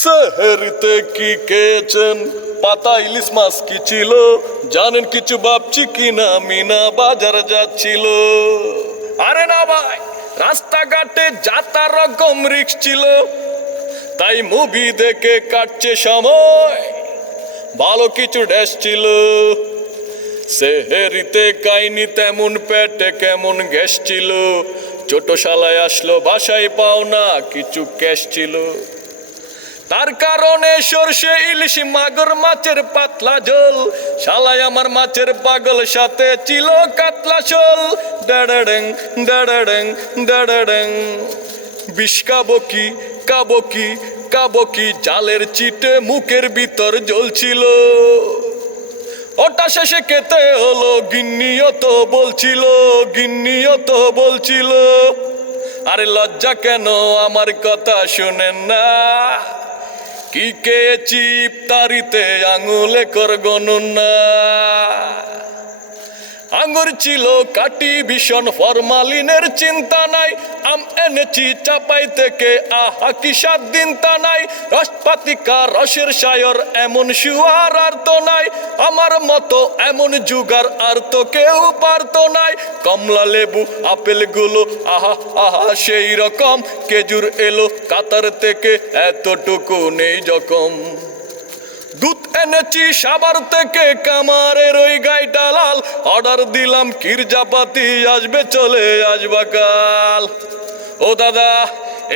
সেহেরিতে কি খেয়েছেন? পাতা ইলিশ মাছ কি ছিল জানেন? কিছু ভাবছি কিনা মিনা বাজার যাচ্ছিল। আরে না ভাই, রাস্তাঘাটে যাতা রকম রিক্স ছিল, তাই মুভি দেখে কাটছে সময়। ভালো কিছু ড্যাশ ছিল। সেহেরিতে কাইনি তেমন, পেটে কেমন গ্যাস ছিল। ছোট শালায় আসলো, বাসায় পাও না কিছু ক্যাশ ছিল। তার কারণে সরষে ইলিশ মাগুর মাছের পাতলা ঝোল। শালায় আমার মাছের পাগল, সাথে ছিল কাতলা ঝোল। ডাডাডং ডাডাডং ডাডাডং। বিষ খাবো কি খাবো কি খাবো কি, জালের চিটে মুখের ভিতর জ্বলছিল। ওটা শেষে খেতে হলো, গিন্নিও তো বলছিল, গিন্নিও তো বলছিল। আরে লজ্জা কেন, আমার কথা শোনেন না? কি খেয়েছি ইফতারিতে আঙুলে কর গণনা। আঙ্গুর ছিল কাটি ভীষণ, ফরমালিনের চিন্তা নাই। আম এনেছি চাপাই থেকে, আহা কি 7 দিন তা নাই। রসপাতিকা রসের সায়র, এমন সুয়ার আর তো নাই। আমার মতো এমন জুগার আর তো কেউ পারতো নাই। কমলা লেবু আপেল গুলো আহা আহা সেই রকম। খেজুর এলো কাতার থেকে, এতটুকু নেই যকম। দুধ এনেছি সাবার থেকে, কামারের ওই গাইটা লাল। অর্ডার দিলাম ক্ষীরজাপাতি, আসবে চলে আসবা কাল। ও দাদা,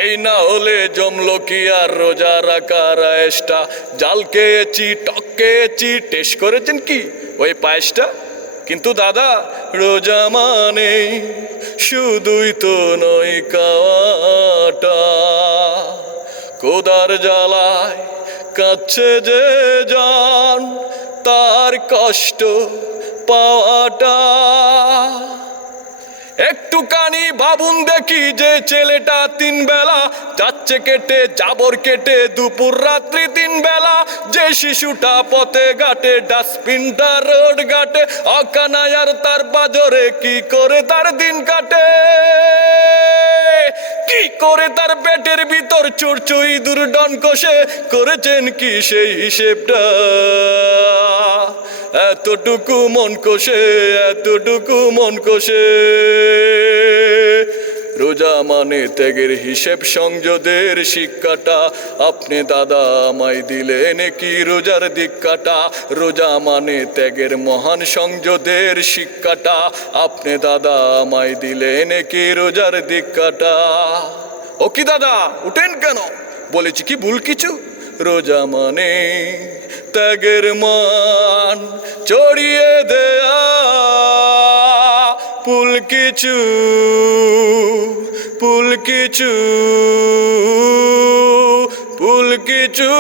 এই না হলে জমলো কি আর রোজা রাখার আয়েসটা। জাল খেয়েছি, টক খেয়েছি, টেস্ট করেছেন কি ওই পায়েসটা? কিন্তু দাদা, রোজা মানে শুধুই তো নয় খাওয়াটা। খোদার জ্বালায় কাছে যে জান, তার কষ্ট পাওয়াটা। একটুখানি ভাবুন দেখি, যে ছেলেটা 3 বেলা যাচ্ছে কেটে, জাবর কেটে দুপুর রাত্রি 3 বেলা। যে শিশুটা পথে ঘাটে, ডাস্টবিনটা রোড ঘাটে। অকানায় আর তার বাজরে কি করে তার দিন কাটে? কি করে তার পেটের ভিতর চুরচুই দুর্ডন কষে? করেছেন কি সেই হিসেবটা? এতটুকু মন কষে, এতটুকু মন কষে। রোজা মানে ত্যাগের হিসেব সংযদের শিক্ষাটা। আপনি দাদা আমায় দিলেন কি রোজার দীক্ষাটা? রোজা মানে ত্যাগের মহান সংযদের শিক্ষাটা। আপনি দাদা আমায় দিলেন কি রোজার দীক্ষাটা। ও কি দাদা, উঠেন কেন? বলেছি কি ভুল কিছু? রোজা মানে ত্যাগের মান চড়িয়ে দেয়া, পুল কিছু পুল কিছু পুল কিছু।